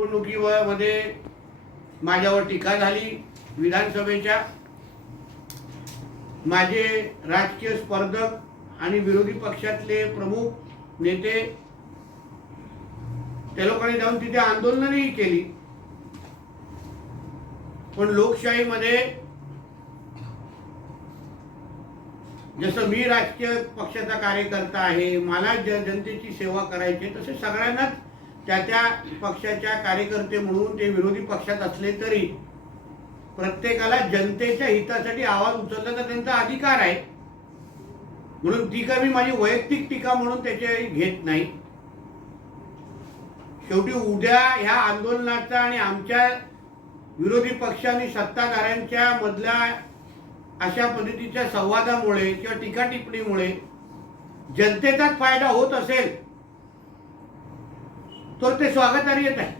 निवडणुकीमध्ये माझ्यावर टीका झाली. विधानसभेच्या माझे राजकीय स्पर्धक आणि विरोधी पक्षातले प्रमुख नेते त्या लोकांनी जाऊन तिथे आंदोलनही केली. पण लोकशाहीमध्ये जसं मी राजकीय पक्षाचा कार्यकर्ता आहे मला ज जनतेची सेवा करायची तसे सगळ्यांनाच त्या त्या पक्षाच्या कार्यकर्ते म्हणून ते विरोधी पक्षात असले तरी प्रत्येकाला जनतेच्या हितासाठी आवाज उचलण्याचा त्यांचा अधिकार आहे. म्हणून ती का मी माझी वैयक्तिक टीका म्हणून त्याचे घेत नाही. शेवटी उद्या ह्या आंदोलनाचा आणि आमच्या विरोधी पक्ष आणि सत्ताधाऱ्यांच्या मधल्या अशा पद्धतीच्या संवादामुळे किंवा टीका टिप्पणीमुळे जनतेचाच फायदा होत असेल. तर ते स्वागतार्हच आहे.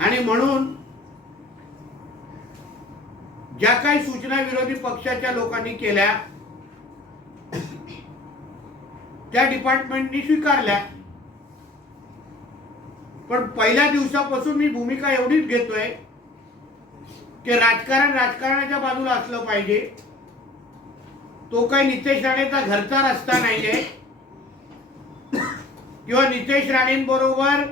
आणि म्हणून ज्या काही सूचना विरोधी पक्षाच्या लोकांनी केल्या त्या डिपार्टमेंटनी स्वीकारल्या. पण पहिल्या दिवसापासून मी भूमिका एवढीच घेतोय की राजकारण राजकारणाच्या बाजूला असलं पाहिजे. तो काही नितेश राणेचा घरचा रस्ता नाहीये. किंवा नितेश राणेंबरोबर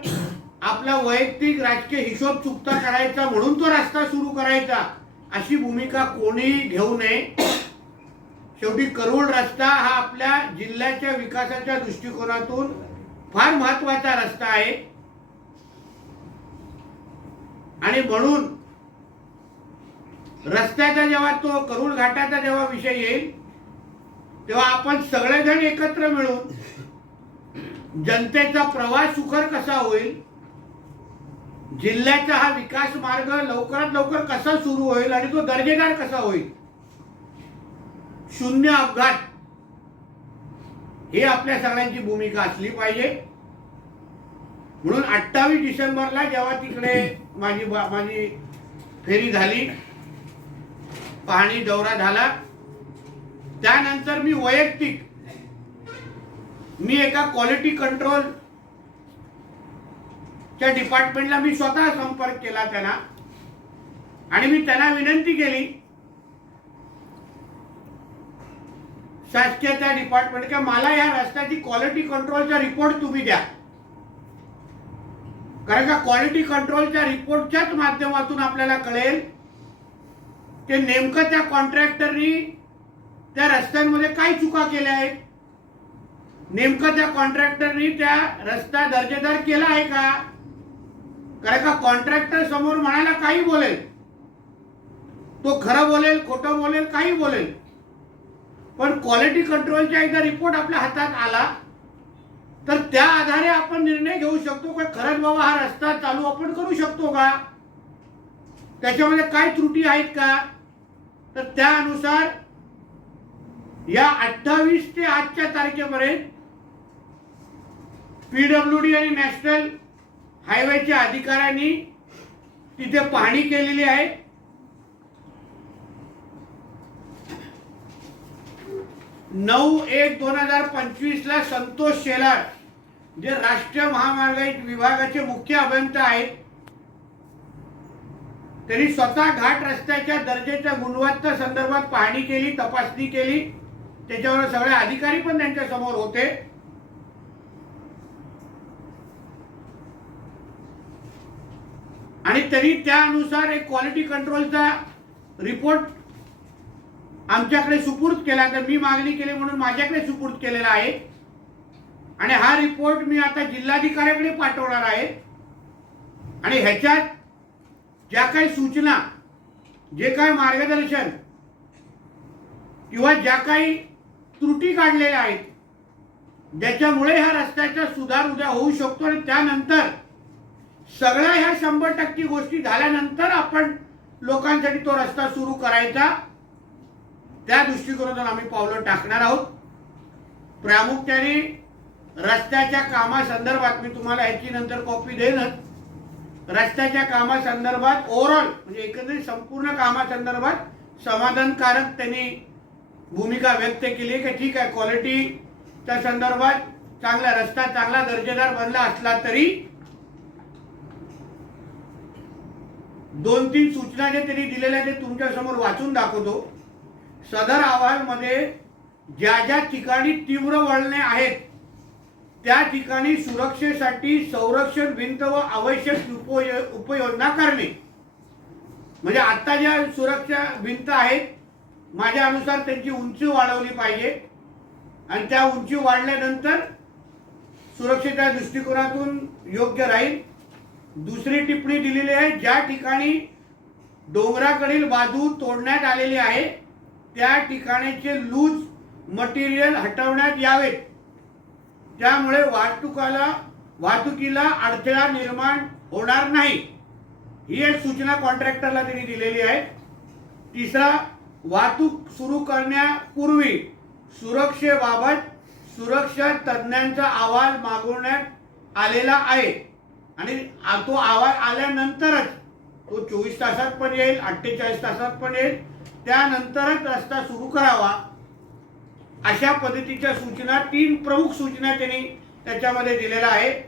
आपला वैयक्तिक राजकीय हिशोब चुकता करायचा म्हणून तो रस्ता सुरू करायचा अशी भूमिका कोणी घेऊ नये. शेवटी करोड रस्ता हा आपल्या जिल्ह्याच्या विकासाच्या दृष्टिकोनातून फार महत्त्वाचा रस्ता आहे. आणि म्हणून रस्त्याचा जेव्हा तो करुळ घाटाचा जेव्हा विषय येईल तेव्हा आपण सगळेजण एकत्र मिळून जनतेचा प्रवास सुकर कसा होईल? जिल्ह्याचा हा विकास मार्ग लवकरात लवकर कसा सुरू होईल आणि तो दर्जेदार कसा होईल? शून्य अपघात. हे आपल्या सगळ्यांची भूमिका असली पाहिजे. म्हणून अठ्ठावीस डिसेंबरला जेव्हा तिकडे माझी माझी फेरी झाली पाहणी दौरा झाला त्यानंतर मी वैयक्तिक मी एका क्वालिटी कंट्रोल च्या डिपार्टमेंटला मी स्वतः संपर्क केला त्यांना. आणि मी त्यांना विनंती केली शासकीय त्या डिपार्टमेंट का मला या रस्त्याची क्वालिटी कंट्रोलचा रिपोर्ट तुम्ही द्या. कारण का क्वालिटी कंट्रोलच्या रिपोर्टच्याच माध्यमातून आपल्याला कळेल की नेमकं त्या कॉन्ट्रॅक्टरनी त्या रस्त्यांमध्ये काय चुका केल्या आहेत. नेमकं त्या कॉन्ट्रॅक्टरनी त्या रस्ता दर्जेदार केला आहे का? कारण का कॉन्ट्रॅक्टर समोर म्हणायला काही बोलेल. तो खरं बोलेल खोटं बोलेल काही बोलेल. पण क्वालिटी कंट्रोलचा एकदा रिपोर्ट आपल्या हातात आला तर त्या आधारे आपण निर्णय घेऊ शकतो का? खरंच बाबा हा रस्ता चालू आपण करू शकतो का? त्याच्यामध्ये काय त्रुटी आहेत का? तर त्यानुसार या अठ्ठावीस ते आजच्या तारखेपर्यंत पीडब्ल्यू डी आणि नॅशनल हायवेच्या अधिकाऱ्यांनी तिथे पाहणी केलेली आहे. नऊ एक दोन हजार पंचवीस ला संतोष शेलार जे राष्ट्रीय महामार्ग विभागाचे मुख्य अभियंता आहेत त्यांनी स्वतः घाट रस्त्याच्या दर्जेच्या गुणवत्ता संदर्भात पाहणी केली तपासणी केली. त्याच्यावर सगळे अधिकारी पण त्यांच्यासमोर होते. आणि तरी त्यानुसार एक क्वालिटी कंट्रोलचा रिपोर्ट आमच्याकडे सुपूर्द केला. तर मी मागणी केली म्हणून माझ्याकडे सुपूर्द केलेला आहे. आणि हा रिपोर्ट मी आता जिल्हाधिकाऱ्याकडे पाठवणार आहे. आणि ह्याच्यात ज्या काही सूचना जे काही मार्गदर्शन किंवा ज्या काही त्रुटी काढलेल्या आहेत ज्याच्यामुळे ह्या रस्त्याचा सुधार उद्या होऊ शकतो आणि त्यानंतर सगळ्या ह्या शंभर टक्के गोष्टी झाल्यानंतर आपण लोकांसाठी तो रस्ता सुरू करायचा. त्या दृष्टिकोनातून आम्ही पावलं टाकणार आहोत. प्रामुख्याने रस्त्याच्या कामासंदर्भात मी तुम्हाला ह्याची नंतर कॉपी देईनच. रस्त्याच्या कामासंदर्भात ओव्हरऑल म्हणजे एकंदरीत संपूर्ण कामासंदर्भात समाधानकारक त्यांनी भूमिका व्यक्त केली की ठीक आहे क्वालिटीच्या संदर्भात चांगला रस्ता चांगला दर्जेदार बनला असला तरी दोन तीन सूचना जे त्यांनी दिलेल्या ते तुमच्यासमोर वाचून दाखवतो. सदर अहवालमध्ये ज्या ज्या ठिकाणी तीव्र वळणे आहेत त्या ठिकाणी सुरक्षेसाठी संरक्षण भिंत व आवश्यक उपयो उपयोजना करणे. म्हणजे आत्ता ज्या सुरक्षा भिंत आहेत माझ्या अनुसार त्यांची उंची वाढवली पाहिजे. आणि त्या उंची वाढल्यानंतर सुरक्षेच्या दृष्टिकोनातून योग्य राहील. दुसरी टिप्पणी दिलेली आहे ज्या ठिकाणी डोंगराकडील बाजू तोडण्यात आलेली आहे त्या ठिकाणीचे लूज मटेरियल हटवण्यात यावेत. त्यामुळे वाहतुकाला वाहतुकीला अडथळा निर्माण होणार नाही. ही एक सूचना कॉन्ट्रॅक्टरला त्यांनी दिलेली आहे. तिसरा वाहतूक सुरू करण्यापूर्वी सुरक्षेबाबत सुरक्षा तज्ज्ञांचा अहवाल मागवण्यात आलेला आहे. आणि तो आवाज आल्यानंतरच तो चोवीस तासात पण येईल अठ्ठेचाळीस तासात पण येईल. त्यानंतरच रस्ता सुरू करावा. अशा पद्धतीच्या सूचना तीन प्रमुख सूचना त्यांनी त्याच्यामध्ये दिलेल्या आहेत.